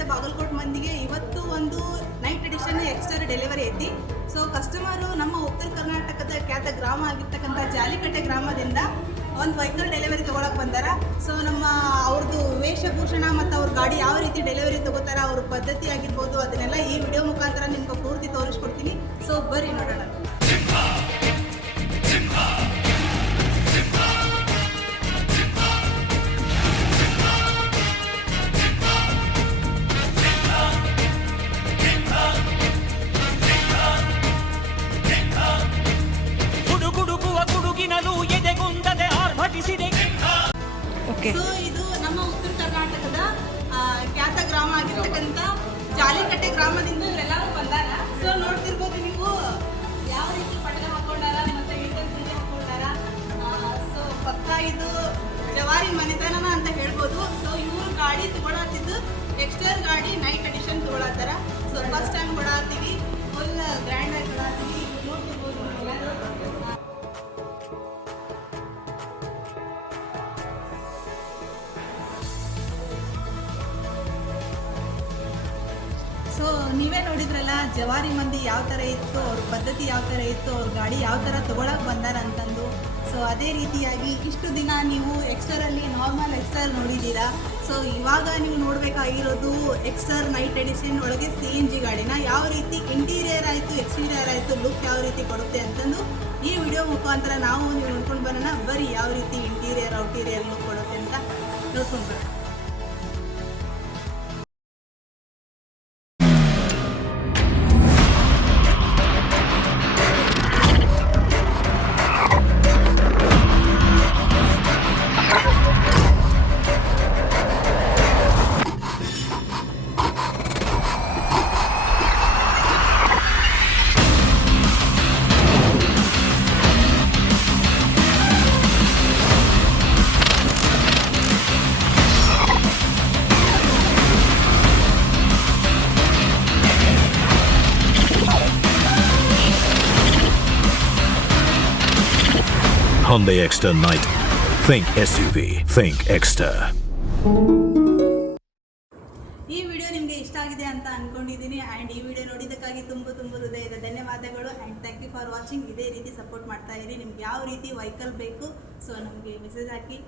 ನಮಸ್ತೆ ಬಾಗಲಕೋಟ್ ಮಂದಿಗೆ. ಇವತ್ತು ಒಂದು ನೈಟ್ ಎಡಿಷನ್ ಎಕ್ಸ್ಟರ್ ಡೆಲಿವರಿ ಐತಿ. ಸೊ ಕಸ್ಟಮರು ನಮ್ಮ ಉತ್ತರ ಕರ್ನಾಟಕದ ಖ್ಯಾತ ಗ್ರಾಮ ಆಗಿರ್ತಕ್ಕಂಥ ಜಾಲಿಕಟ್ಟೆ ಗ್ರಾಮದಿಂದ ಒಂದು ವೆಹಿಕಲ್ ಡೆಲಿವರಿ ತೊಗೊಳಕ್ಕೆ ಬಂದಾರ. ಸೊ ನಮ್ಮ ಅವ್ರದ್ದು ವೇಷಭೂಷಣ ಮತ್ತು ಅವ್ರ ಗಾಡಿ ಯಾವ ರೀತಿ ಡೆಲಿವರಿ ತೊಗೋತಾರ, ಅವ್ರ ಪದ್ಧತಿ ಆಗಿರ್ಬೋದು, ಅದನ್ನೆಲ್ಲ ಈ ವಿಡಿಯೋ ಮುಖಾಂತರ ನಿಮ್ಗೆ ಪೂರ್ತಿ ತೋರಿಸ್ಕೊಡ್ತೀನಿ. ಸೊ ಬರ್ರಿ ನೋಡೋಣ. ಸೊ ಇದು ನಮ್ಮ ಉತ್ತರ ಕರ್ನಾಟಕದ ಖ್ಯಾತ ಗ್ರಾಮ ಆಗಿರ್ತಕ್ಕಂಥ ಜಾಲಿಕಟ್ಟೆ ಗ್ರಾಮದಿಂದ ಇವರೆಲ್ಲರೂ ಬಂದಾರ. ಸೊ ನೋಡ್ತಿರ್ಬೋದು ನೀವು ಯಾವ ರೀತಿ ಪಟಕ ಹಾಕೊಂಡಾರ ಮತ್ತೆ ಸೀರೆ ಹಾಕೊಂಡಾರ. ಸೊ ಪಕ್ಕ ಇದು ಜವಾರಿ ಮನೆತನ ಅಂತ ಹೇಳ್ಬೋದು. ಸೊ ಇವ್ರು ಗಾಡಿ ತಗೊಳತ್ತಿದ್ದು ಎಕ್ಸ್ಟರ್ ಗಾಡಿ ನೈಟ್ ಎಡಿಷನ್ ತಗೊಳತ್ತಾರ. ಸೊ ಫಸ್ಟ್ ಟೈಮ್ ಕೊಡತ್ತೀವಿ, ಫುಲ್ ಗ್ರ್ಯಾಂಡ್ ಆಗಿ ಕೊಡತ್ತೀವಿ. ನೋಡ್ತಿರ್ಬೋದು ಸೊ ನೀವೇ ನೋಡಿದ್ರಲ್ಲ ಜವಾರಿ ಮಂದಿ ಯಾವ ಥರ ಇತ್ತು, ಅವ್ರ ಪದ್ಧತಿ ಯಾವ ಥರ ಇತ್ತು, ಅವ್ರ ಗಾಡಿ ಯಾವ ಥರ ತೊಗೊಳಕ್ಕೆ ಬಂದಾರ ಅಂತಂದು. ಸೊ ಅದೇ ರೀತಿಯಾಗಿ ಇಷ್ಟು ದಿನ ನೀವು ಎಕ್ಸ್ಟರಲ್ಲಿ ನಾರ್ಮಲ್ ಎಕ್ಸ್ಟರ್ ನೋಡಿದ್ದೀರಾ. ಸೊ ಇವಾಗ ನೀವು ನೋಡಬೇಕಾಗಿರೋದು ಎಕ್ಸ್ಟರ್ ನೈಟ್ ಎಡಿಷನ್ ಒಳಗೆ CNG ಗಾಡಿನ ಯಾವ ರೀತಿ ಇಂಟೀರಿಯರ್ ಆಯಿತು ಎಕ್ಸ್ಟೀರಿಯರ್ ಆಯಿತು ಲುಕ್ ಯಾವ ರೀತಿ ಕೊಡುತ್ತೆ ಅಂತಂದು ಈ ವಿಡಿಯೋ ಮುಖಾಂತರ ನಾವು ನೀವು ನೋಡ್ಕೊಂಡು ಬರೋಣ. ಬರೀ ಯಾವ ರೀತಿ ಇಂಟೀರಿಯರ್ ಔಟೀರಿಯರ್ ಲುಕ್ ಕೊಡುತ್ತೆ ಅಂತ ನೋಡ್ಕೊಂಡು ಬರೋಣ. Hyundai Exter Night. Think SUV. Think Exter. ಈ ವಿಡಿಯೋ ನಿಮಗೆ ಇಷ್ಟ ಆಗಿದೆ ಅಂತ ಅನ್ಕೊಂಡಿದ್ದೀನಿ. ಆ್ಯಂಡ್ ಈ ವಿಡಿಯೋ ನೋಡಿದ್ದಕ್ಕಾಗಿ ತುಂಬ ಹೃದಯದ ಧನ್ಯವಾದಗಳು. And thank you for watching. ಇದೇ ರೀತಿ ಸಪೋರ್ಟ್ ಮಾಡ್ತಾ ಇರಿ. ನಿಮ್ಗೆ ಯಾವ ರೀತಿ ವೆಹಿಕಲ್ ಬೇಕು ಸೊ ನಮಗೆ ಮೆಸೇಜ್ ಹಾಕಿ.